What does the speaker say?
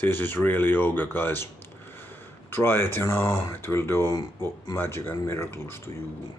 This is real yoga, guys. Try it, it will do magic and miracles to you.